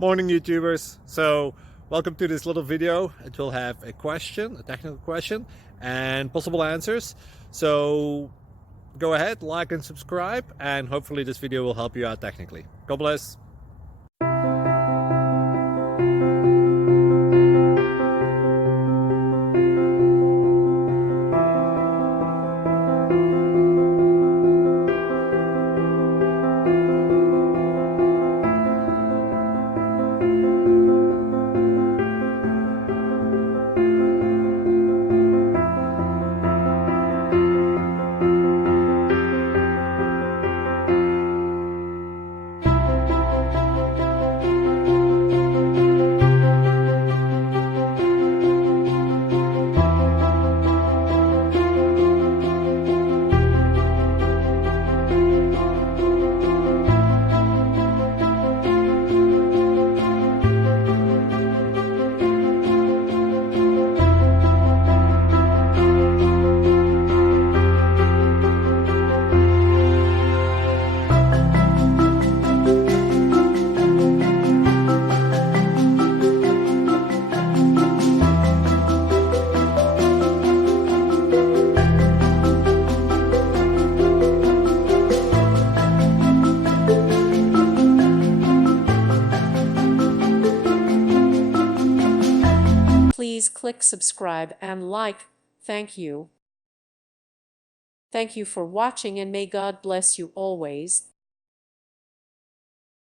Morning YouTubers. So welcome to this little video. It will have a question, a technical question, and possible answers. So go ahead, like and subscribe, and hopefully this video will help you out technically. God bless. Please click subscribe and like. Thank you. Thank you for watching, and may God bless you always.